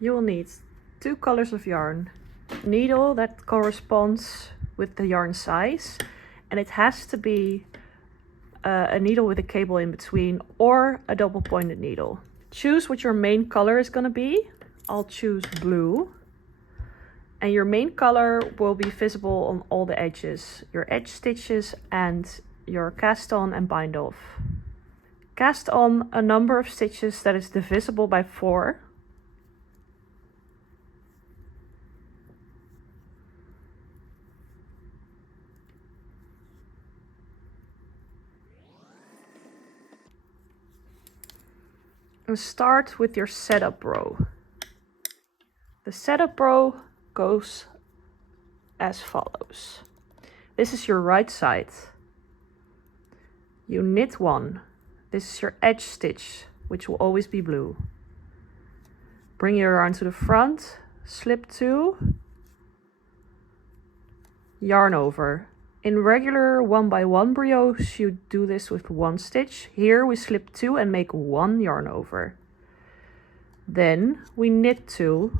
you will need 2 colors of yarn, needle that corresponds with the yarn size, and it has to be a needle with a cable in between or a double pointed needle. Choose what your main color is going to be. I'll choose blue. And your main color will be visible on all the edges, your edge stitches and your cast on and bind off. Cast on a number of stitches that is divisible by 4. And start with your setup row. The setup row goes as follows. This is your right side. You knit 1. This is your edge stitch, which will always be blue. Bring your yarn to the front, slip 2, yarn over. In regular 1x1 brioche, you do this with 1 stitch. Here we slip 2 and make 1 yarn over. Then we knit 2.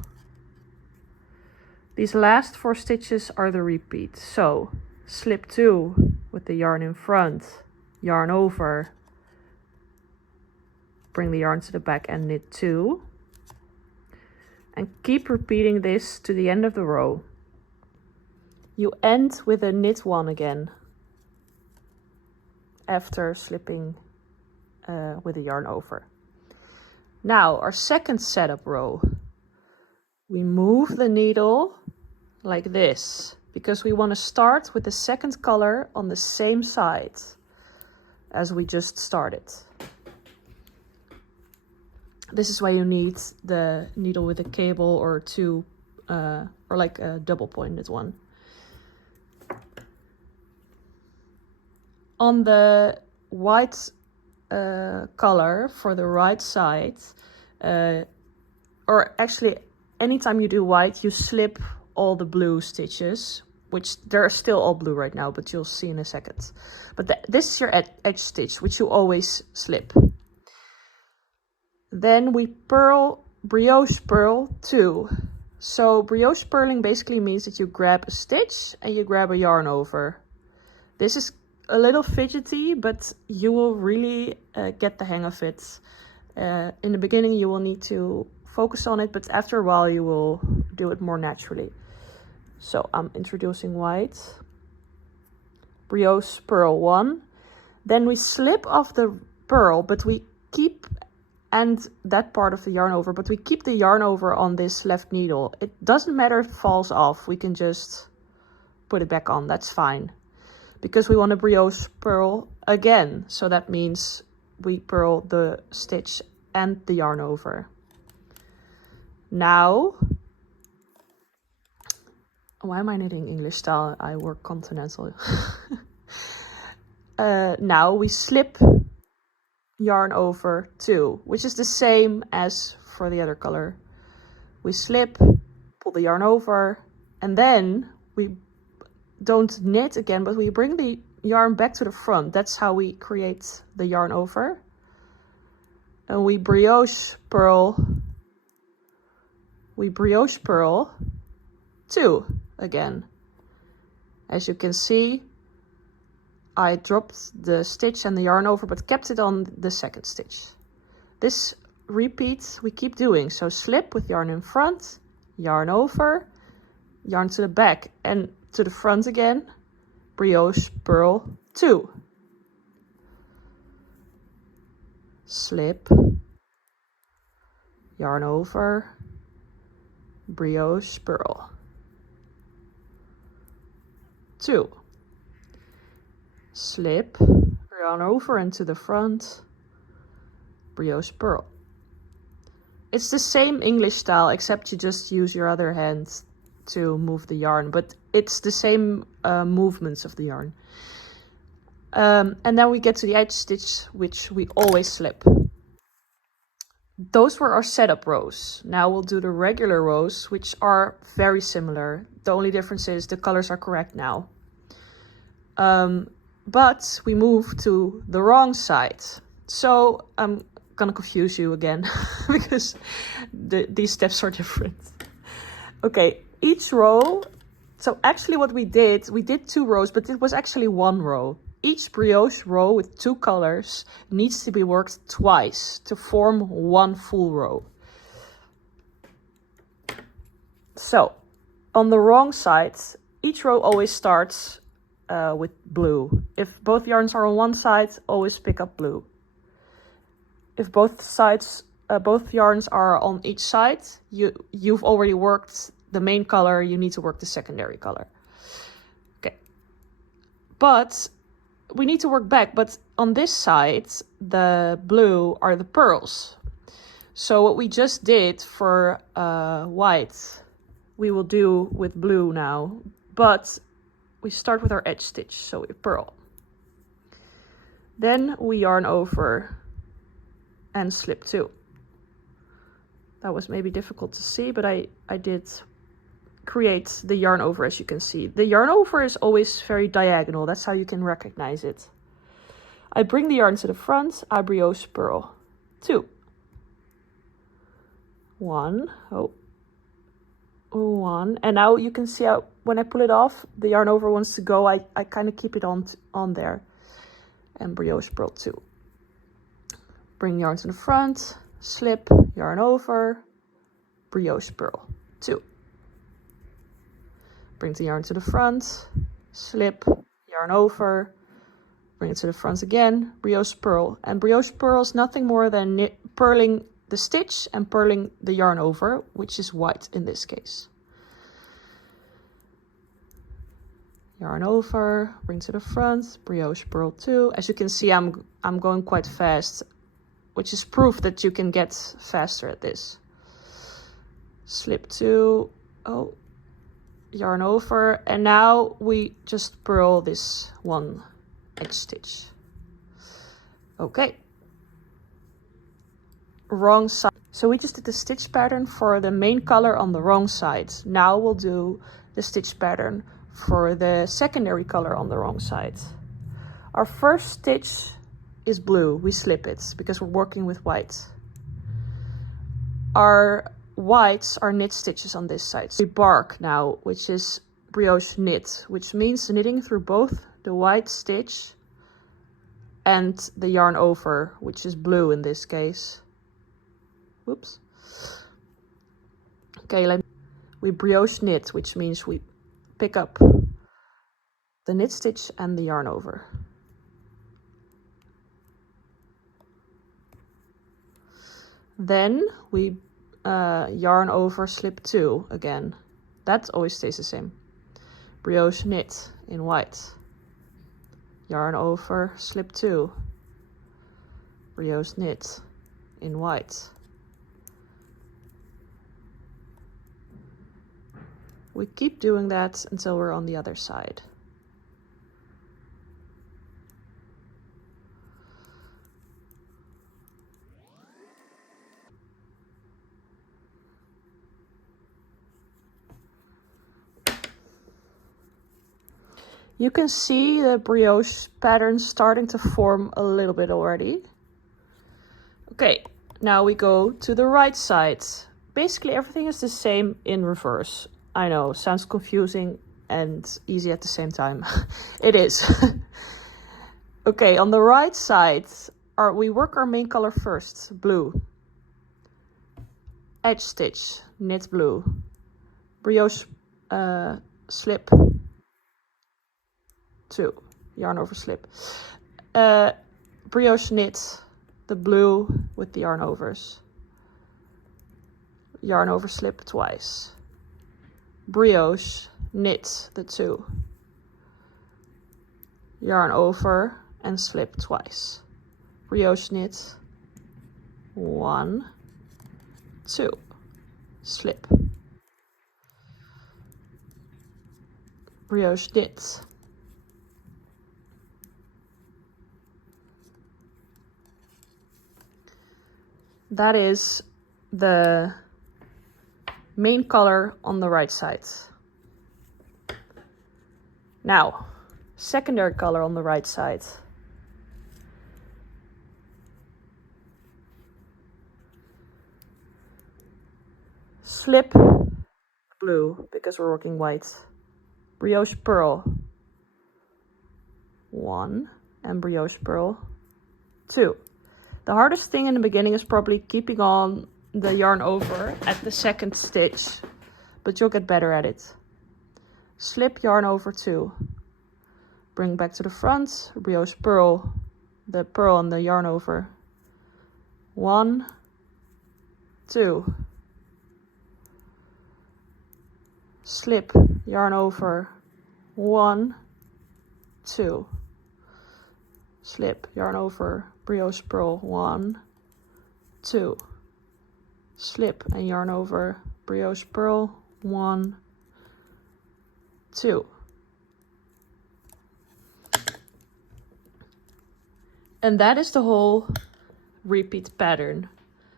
These last 4 stitches are the repeat. So slip 2 with the yarn in front, yarn over, bring the yarn to the back and knit 2. And keep repeating this to the end of the row. You end with a knit 1 again after slipping with the yarn over. Now our second setup row. We move the needle like this because we want to start with the second color on the same side as we just started. This is why you need the needle with a cable or 2 or like a double pointed one. On the white color for the right side, or actually anytime you do white, you slip all the blue stitches, which they're still all blue right now, but you'll see in a second. But this is your edge stitch, which you always slip. Then we brioche purl 2. So brioche purling basically means that you grab a stitch and you grab a yarn over. This is a little fidgety, but you will really get the hang of it. In the beginning you will need to focus on it, but after a while you will do it more naturally. So I'm introducing white. Brioche purl 1. Then we slip off the purl, but we keep and that part of the yarn over, but we keep the yarn over on this left needle. It doesn't matter if it falls off, we can just put it back on, that's fine. Because we want to brioche purl again, so that means we purl the stitch and the yarn over. Now, why am I knitting English style? I work continental. Now we slip yarn over 2, which is the same as for the other color. We slip, pull the yarn over, and then we don't knit again, but we bring the yarn back to the front. That's how we create the yarn over. And we brioche purl 2 again. As you can see, I dropped the stitch and the yarn over, but kept it on the second stitch. This repeat we keep doing. So slip with yarn in front, yarn over, yarn to the back and to the front again, brioche purl 2. Slip, yarn over, brioche purl 2. Slip, yarn over and to the front, brioche purl. It's the same English style, except you just use your other hand to move the yarn, but it's the same movements of the yarn. And then we get to the edge stitch, which we always slip. Those were our setup rows. Now we'll do the regular rows, which are very similar. The only difference is the colors are correct now. But we move to the wrong side. So I'm gonna confuse you again because these steps are different. Okay, each row. So actually what we did 2 rows, but it was actually 1 row. Each brioche row with 2 colors needs to be worked twice to form 1 full row. So on the wrong side, each row always starts with blue. If both yarns are on one side, always pick up blue. If both yarns are on each side, you've already worked the main color, you need to work the secondary color. Okay. But we need to work back, but on this side, the blue are the pearls. So what we just did for white, we will do with blue now, but we start with our edge stitch, so we purl. Then we yarn over and slip 2. That was maybe difficult to see, but I did create the yarn over, as you can see. The yarn over is always very diagonal, that's how you can recognize it. I bring the yarn to the front, I brioche purl 2. 1, 1, and now you can see how when I pull it off, the yarn over wants to go. I kind of keep it on there, and brioche purl 2. Bring yarn to the front, slip, yarn over, brioche purl 2. Bring the yarn to the front, slip, yarn over, bring it to the front again, brioche purl. And brioche purl is nothing more than purling the stitch and purling the yarn over, which is white in this case. Yarn over, bring to the front, brioche purl 2. As you can see, I'm going quite fast, which is proof that you can get faster at this. Slip 2, yarn over, and now we just purl this 1 edge stitch. Okay. Wrong side. So we just did the stitch pattern for the main color on the wrong side. Now we'll do the stitch pattern for the secondary color on the wrong side. Our first stitch is blue. We slip it because we're working with white. Our whites are knit stitches on this side. We bark now, which is brioche knit, which means knitting through both the white stitch and the yarn over, which is blue in this case. Whoops. Okay, we brioche knit, which means we pick up the knit stitch and the yarn over. Then we yarn over, slip 2 again. That always stays the same. Brioche knit in white. Yarn over, slip 2. Brioche knit in white. We keep doing that until we're on the other side. You can see the brioche pattern starting to form a little bit already. Okay, now we go to the right side. Basically everything is the same in reverse. I know, sounds confusing and easy at the same time. It is. Okay, on the right side, we work our main color first, blue. Edge stitch, knit blue. Brioche slip 2, yarn over slip. Brioche knit the blue with the yarn overs. Yarn over slip twice. Brioche knit the 2. Yarn over and slip twice. Brioche knit 1, 2, slip. Brioche knit. That is the main color on the right side. Now, secondary color on the right side. slip blue, because we're working white, brioche purl 1, and brioche purl 2. The hardest thing in the beginning is probably keeping on the yarn over at the second stitch, but you'll get better at it. Slip yarn over 2, bring back to the front, brioche purl the purl and the yarn over 1, 2, slip yarn over 1, 2, slip yarn over brioche purl 1, 2, slip and yarn over brioche purl 1, 2. And that is the whole repeat pattern,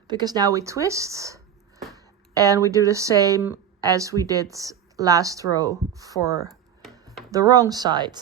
because now we twist and we do the same as we did last row for the wrong side.